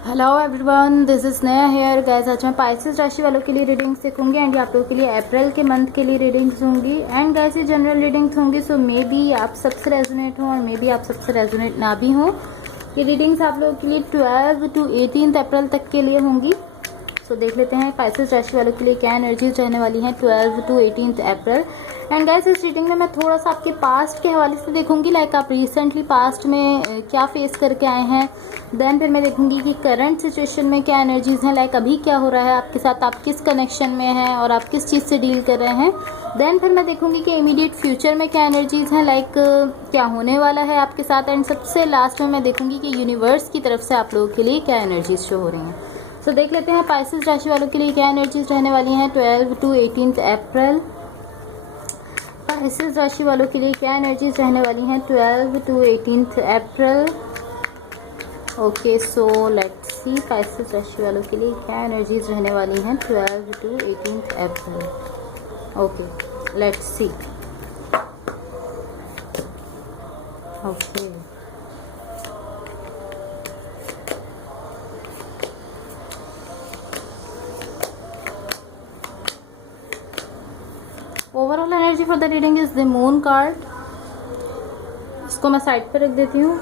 Hello everyone, this is नया hair guys. आज मैं पाइसेस राशि वालों के लिए रीडिंग्स देखूंगी एंड आप लोगों के लिए अप्रैल के मंथ के लिए रीडिंग्स होंगी एंड गाइस ये जनरल रीडिंग्स होंगी। सो मे बी आप सबसे रेजोनेट हो और मे बी आप सबसे रेजोनेट ना भी हो। ये रीडिंग्स आप लोगों के लिए 12 to 18 अप्रैल तक के लिए होंगी। सो देख लेते हैं पाइसेस राशि वालों के लिए क्या एनर्जीज रहने वाली हैं 12 to 18 अप्रैल। एंड गाइस इस रीडिंग में मैं थोड़ा सा आपके पास्ट के हवाले से देखूंगी, लाइक आप रिसेंटली पास्ट में क्या फेस करके आए हैं। देन फिर मैं देखूंगी कि करंट सिचुएशन में क्या एनर्जीज हैं, लाइक अभी क्या हो रहा है आपके साथ, आप किस कनेक्शन में हैं और आप किस चीज़ से डील कर रहे हैं। देन फिर मैं देखूंगी कि इमीडिएट फ्यूचर में क्या एनर्जीज हैं, लाइक क्या होने वाला है आपके साथ। एंड सबसे लास्ट में मैं देखूंगी कि यूनिवर्स की तरफ से आप लोगों के लिए क्या एनर्जीज शो हो रही हैं। सो देख लेते हैं पाइसेस राशि वालों के लिए क्या एनर्जीज रहने वाली हैं 12 to 18 अप्रैल। पाइसेस राशि वालों के लिए क्या एनर्जीज रहने वाली हैं 12 to 18 April. Okay, so let's see Pisces राशि वालों के लिए क्या एनर्जीज रहने वाली हैं 12 to 18 April. Okay, let's see. Okay, overall energy for the reading is the moon card. इसको मैं साइड पर रख देती हूँ।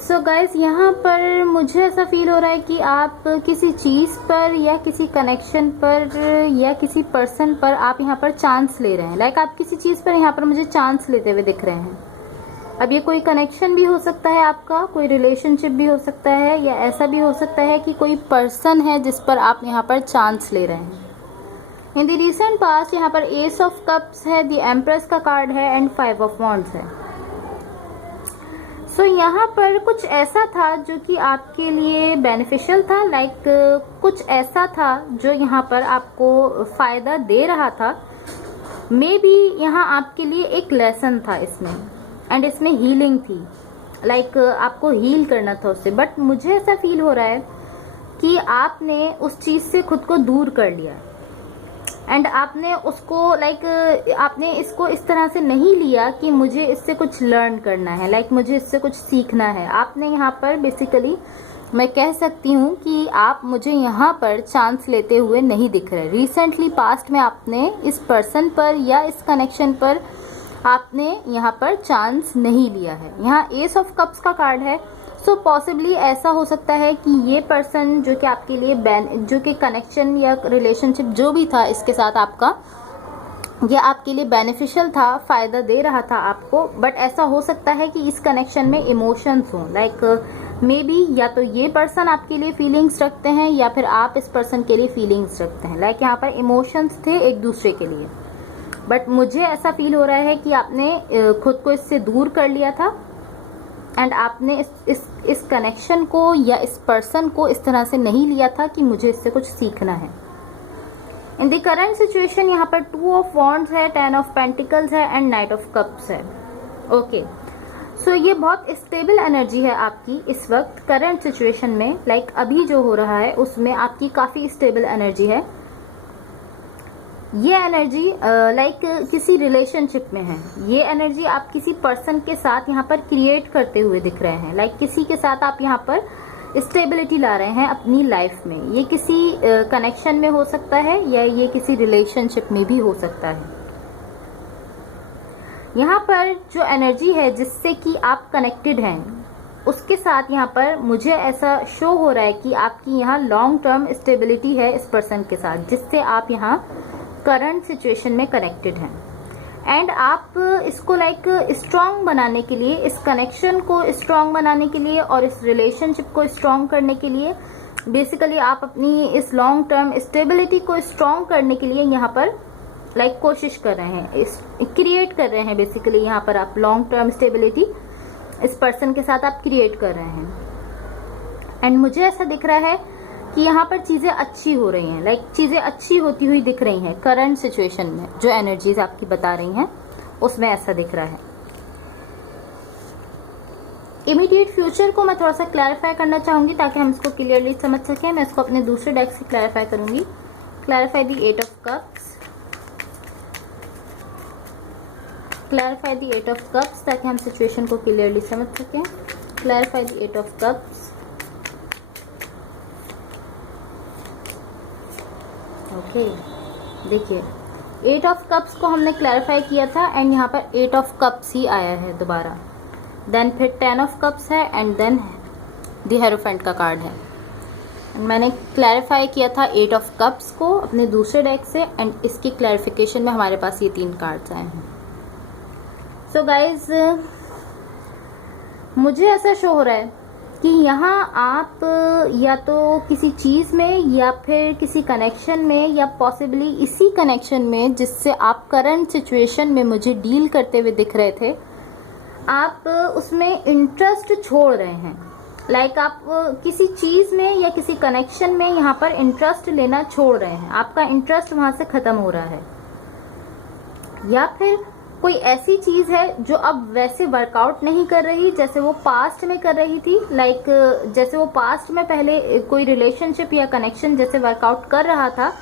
सो गाइज यहाँ पर मुझे ऐसा फील हो रहा है कि आप किसी चीज़ पर या किसी कनेक्शन पर या किसी पर्सन पर आप यहाँ पर चांस ले रहे हैं। लाइक आप किसी चीज़ पर यहाँ पर मुझे चांस लेते हुए दिख रहे हैं। अब ये कोई कनेक्शन भी हो सकता है, आपका कोई रिलेशनशिप भी हो सकता है, या ऐसा भी हो सकता है कि कोई पर्सन है जिस पर आप यहाँ पर चांस ले रहे हैं। इन द रिसेंट पास्ट यहाँ पर एस ऑफ कप्स है, द एम्प्रेस का कार्ड है एंड 5 ऑफ वॉन्ड्स है। सो यहाँ पर कुछ ऐसा था जो कि आपके लिए बेनिफिशियल था, लाइक कुछ ऐसा था जो यहाँ पर आपको फायदा दे रहा था। मे बी यहाँ आपके लिए एक लेसन था इसमें, एंड इसमें हीलिंग थी, लाइक आपको हील करना था उससे। बट मुझे ऐसा फील हो रहा है कि आपने उस चीज से खुद को दूर कर लिया एंड आपने उसको आपने इसको इस तरह से नहीं लिया कि मुझे इससे कुछ लर्न करना है, लाइक मुझे इससे कुछ सीखना है। आपने यहाँ पर बेसिकली मैं कह सकती हूँ कि आप मुझे यहाँ पर चांस लेते हुए नहीं दिख रहे। रिसेंटली पास्ट में आपने इस पर्सन पर या इस कनेक्शन पर आपने यहाँ पर चांस नहीं लिया है। यहाँ एस ऑफ कप्स का कार्ड है। सो पॉसिबली ऐसा हो सकता है कि ये पर्सन जो कि आपके लिए जो कि कनेक्शन या रिलेशनशिप जो भी था इसके साथ आपका, ये आपके लिए बेनिफिशियल था, फायदा दे रहा था आपको। बट ऐसा हो सकता है कि इस कनेक्शन में इमोशंस हों, लाइक मे बी या तो ये पर्सन आपके लिए फीलिंग्स रखते हैं या फिर आप इस पर्सन के लिए फीलिंग्स रखते हैं। लाइक यहाँ पर इमोशंस थे एक दूसरे के लिए। बट मुझे ऐसा फील हो रहा है कि आपने खुद को इससे दूर कर लिया था एंड आपने इस कनेक्शन को या इस पर्सन को इस तरह से नहीं लिया था कि मुझे इससे कुछ सीखना है। इन द करंट सिचुएशन यहाँ पर 2 ऑफ वॉन्ड्स है, 10 ऑफ पेंटिकल्स है एंड नाइट ऑफ कप्स है। ओके, सो ये बहुत स्टेबल एनर्जी है आपकी इस वक्त करंट सिचुएशन में। लाइक अभी जो हो रहा है उसमें आपकी काफी स्टेबल एनर्जी है। ये एनर्जी लाइक किसी रिलेशनशिप में है। ये एनर्जी आप किसी पर्सन के साथ यहाँ पर क्रिएट करते हुए दिख रहे हैं। लाइक किसी के साथ आप यहाँ पर स्टेबिलिटी ला रहे हैं अपनी लाइफ में। ये किसी कनेक्शन में हो सकता है या ये किसी रिलेशनशिप में भी हो सकता है। यहाँ पर जो एनर्जी है जिससे कि आप कनेक्टेड हैं उसके साथ यहाँ पर मुझे ऐसा शो हो रहा है कि आपकी यहाँ लॉन्ग टर्म स्टेबिलिटी है इस पर्सन के साथ, जिससे आप यहाँ करंट सिचुएशन में कनेक्टेड हैं। एंड आप इसको लाइक स्ट्रांग बनाने के लिए, इस कनेक्शन को स्ट्रांग बनाने के लिए और इस रिलेशनशिप को स्ट्रांग करने के लिए, बेसिकली आप अपनी इस लॉन्ग टर्म स्टेबिलिटी को स्ट्रांग करने के लिए यहाँ पर लाइक कोशिश कर रहे हैं, क्रिएट कर रहे हैं। बेसिकली यहाँ पर आप लॉन्ग टर्म स्टेबिलिटी इस पर्सन के साथ आप क्रिएट कर रहे हैं। एंड मुझे ऐसा दिख रहा है कि यहाँ पर चीजें अच्छी हो रही हैं, लाइक चीजें अच्छी होती हुई दिख रही हैं करंट सिचुएशन में। जो एनर्जीज आपकी बता रही हैं उसमें ऐसा दिख रहा है। इमीडिएट फ्यूचर को मैं थोड़ा सा क्लैरिफाई करना चाहूंगी ताकि हम इसको क्लियरली समझ सकें। मैं इसको अपने दूसरे डेक से क्लैरिफाई करूंगी। Clarify the 8 of cups, clarify the 8 of cups ताकि हम सिचुएशन को क्लियरली समझ सकें। Clarify the 8 of cups, okay, देखिए 8 ऑफ कप्स को हमने क्लैरिफाई किया था एंड यहाँ पर 8 ऑफ कप्स ही आया है दोबारा, देन फिर 10 ऑफ कप्स है एंड देन द हेरोफेंट का कार्ड है। मैंने क्लैरिफाई किया था 8 ऑफ कप्स को अपने दूसरे डेक से एंड इसकी क्लैरिफिकेशन में हमारे पास ये 3 कार्ड्स आए हैं। सो गाइज, मुझे ऐसा शो हो रहा है कि यहाँ आप या तो किसी चीज़ में या फिर किसी कनेक्शन में या पॉसिबली इसी कनेक्शन में जिससे आप करंट सिचुएशन में मुझे डील करते हुए दिख रहे थे, आप उसमें इंटरेस्ट छोड़ रहे हैं। लाइक आप किसी चीज़ में या किसी कनेक्शन में यहाँ पर इंटरेस्ट लेना छोड़ रहे हैं, आपका इंटरेस्ट वहाँ से ख़त्म हो रहा है। या फिर कोई ऐसी चीज़ है जो अब वैसे वर्कआउट नहीं कर रही जैसे वो पास्ट में कर रही थी। लाइक जैसे वो पास्ट में पहले कोई रिलेशनशिप या कनेक्शन जैसे वर्कआउट कर रहा था,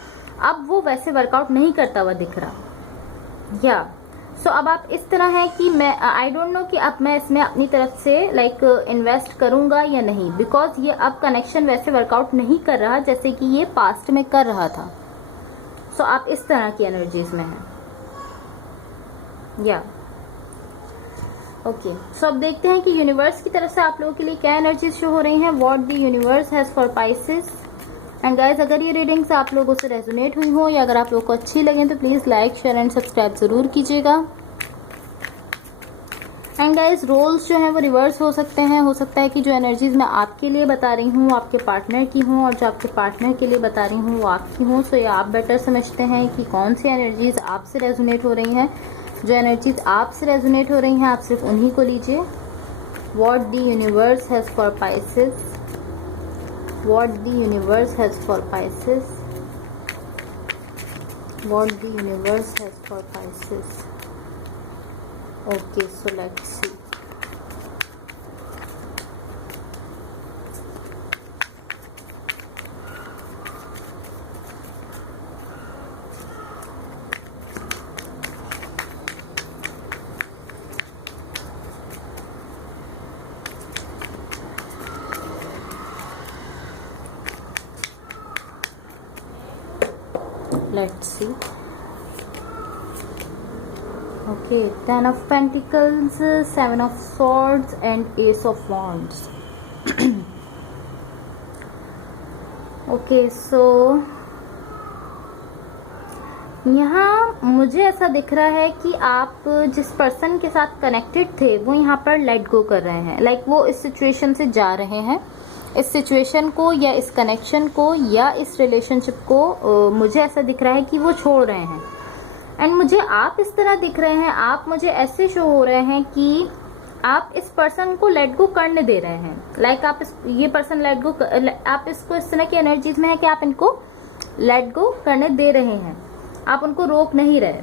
अब वो वैसे वर्कआउट नहीं करता हुआ दिख रहा। या सो अब आप इस तरह हैं कि मैं आई डोंट नो कि अब मैं इसमें अपनी तरफ से लाइक इन्वेस्ट करूंगा या नहीं, बिकॉज ये अब कनेक्शन वैसे वर्कआउट नहीं कर रहा जैसे कि ये पास्ट में कर रहा था। सो आप इस तरह की एनर्जीज में हैं। या ओके, सो अब देखते हैं कि यूनिवर्स की तरफ से आप लोगों के लिए क्या एनर्जीज शो हो रही हैं। What the universe has for Pisces. And guys, अगर ये रीडिंग्स आप लोगों से रेजोनेट हुई हो या अगर आप लोगों को अच्छी लगे तो please like, share and subscribe ज़रूर कीजिएगा। एंड गाइज, रोल्स जो हैं वो रिवर्स हो सकते हैं। हो सकता है कि जो एनर्जीज मैं आपके लिए बता रही हूँ आपके पार्टनर की हूँ, और जो आपके पार्टनर के लिए बता रही हूँ वो आपकी हूँ। सो ये आप बेटर समझते हैं कि कौन सी एनर्जीज आपसे रेजोनेट हो रही हैं। जो एनर्जीज आपसे रेजोनेट हो रही हैं आप सिर्फ उन्हीं को लीजिए। What the universe has for Pisces. What the universe has for Pisces. What the universe has for Pisces. Okay, so let's see. Let's see. Okay, 10 of Pentacles, 7 of Swords and Ace of Wands. Okay, so यहाँ मुझे ऐसा दिख रहा है कि आप जिस person के साथ कनेक्टेड थे वो यहाँ पर लेट गो कर रहे हैं। लाइक वो इस सिचुएशन से जा रहे हैं, इस सिचुएशन को या इस कनेक्शन को या इस रिलेशनशिप को मुझे ऐसा दिख रहा है कि वो छोड़ रहे हैं। एंड मुझे आप इस तरह दिख रहे हैं, आप मुझे ऐसे शो हो रहे हैं कि आप इस पर्सन को लेट गो करने दे रहे हैं। लाइक आप ये पर्सन लेट गो, आप इसको इस तरह की एनर्जीज में है कि आप इनको लेट गो करने दे रहे हैं, आप उनको रोक नहीं रहे।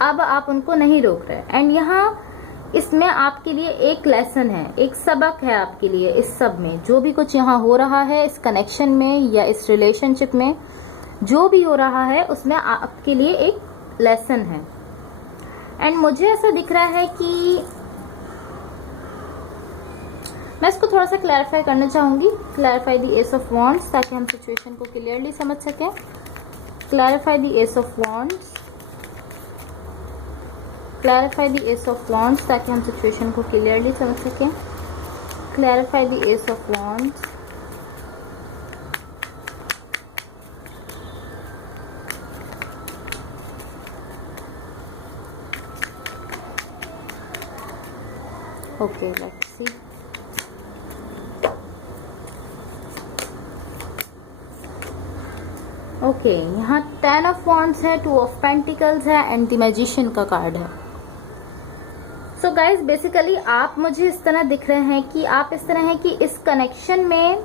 अब आप उनको नहीं रोक रहे। एंड यहाँ इसमें आपके लिए एक लेसन है, एक सबक है आपके लिए। इस सब में जो भी कुछ यहाँ हो रहा है, इस कनेक्शन में या इस रिलेशनशिप में जो भी हो रहा है उसमें आपके लिए एक लेसन है। एंड मुझे ऐसा दिख रहा है कि मैं इसको थोड़ा सा क्लैरिफाई करना चाहूंगी। Clarify the S of wands, ताकि हम सिचुएशन को क्लियरली समझ सकें। Clarify the S of wands, clarify the S of wands, ताकि हम सिचुएशन को क्लियरली समझ सकें। Clarify the S of wands. Okay, let's see. Okay, यहाँ 10 ऑफ वॉन्ड्स है, 2 ऑफ पेंटिकल्स है एंड द मैजिशियन का कार्ड है। सो गाइज, बेसिकली आप मुझे इस तरह दिख रहे हैं कि आप इस तरह हैं कि इस कनेक्शन में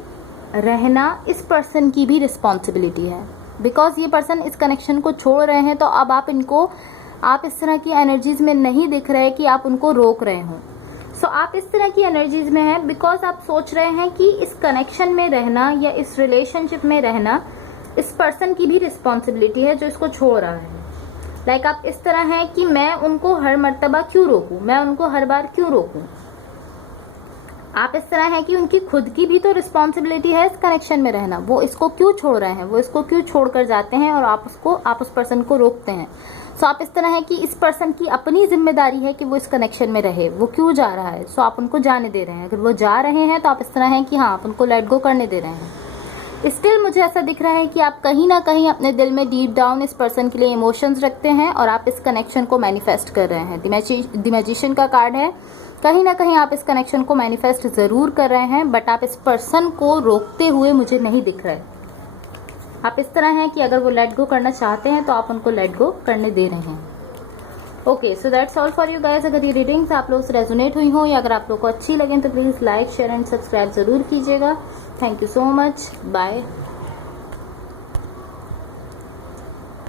रहना इस पर्सन की भी रिस्पॉन्सिबिलिटी है। बिकॉज ये पर्सन इस कनेक्शन को छोड़ रहे हैं, तो अब आप इनको, आप इस तरह की एनर्जीज में नहीं दिख रहे कि आप उनको रोक रहे हो। सो आप इस तरह की एनर्जीज में हैं बिकॉज आप सोच रहे हैं कि इस कनेक्शन में रहना या इस रिलेशनशिप में रहना इस पर्सन की भी रिस्पॉन्सिबिलिटी है जो इसको छोड़ रहा है। लाइक आप इस तरह हैं कि मैं उनको हर मर्तबा क्यों रोकूं, मैं उनको हर बार क्यों रोकूं। आप इस तरह है कि उनकी खुद की भी तो रिस्पॉन्सिबिलिटी है इस कनेक्शन में रहना, वो इसको क्यों छोड़ रहे हैं, वो इसको क्यों छोड़ कर जाते हैं और आप उस पर्सन को रोकते हैं। सो आप इस तरह है कि इस पर्सन की अपनी जिम्मेदारी है कि वो इस कनेक्शन में रहे, वो क्यों जा रहा है, सो आप उनको जाने दे रहे हैं। अगर वो जा रहे हैं तो आप इस तरह है कि हाँ, आप उनको लेट गो करने दे रहे हैं। स्टिल मुझे ऐसा दिख रहा है कि आप कहीं ना कहीं अपने दिल में डीप डाउन इस पर्सन के लिए इमोशंस रखते हैं और आप इस कनेक्शन को मैनिफेस्ट कर रहे हैं। द मैजिशियन का कार्ड है, कहीं ना कहीं आप इस कनेक्शन को मैनिफेस्ट जरूर कर रहे हैं, बट आप इस पर्सन को रोकते हुए मुझे नहीं दिख रहा है। आप इस तरह हैं कि अगर वो लेट गो करना चाहते हैं तो आप उनको लेट गो करने दे रहे हैं। Okay, so that's all for you guys. अगर ये रीडिंग्स आप लोगों से रेजोनेट हुई हो या अगर आप लोगों को अच्छी लगे तो please like, share and subscribe जरूर कीजिएगा। Thank you so much, bye.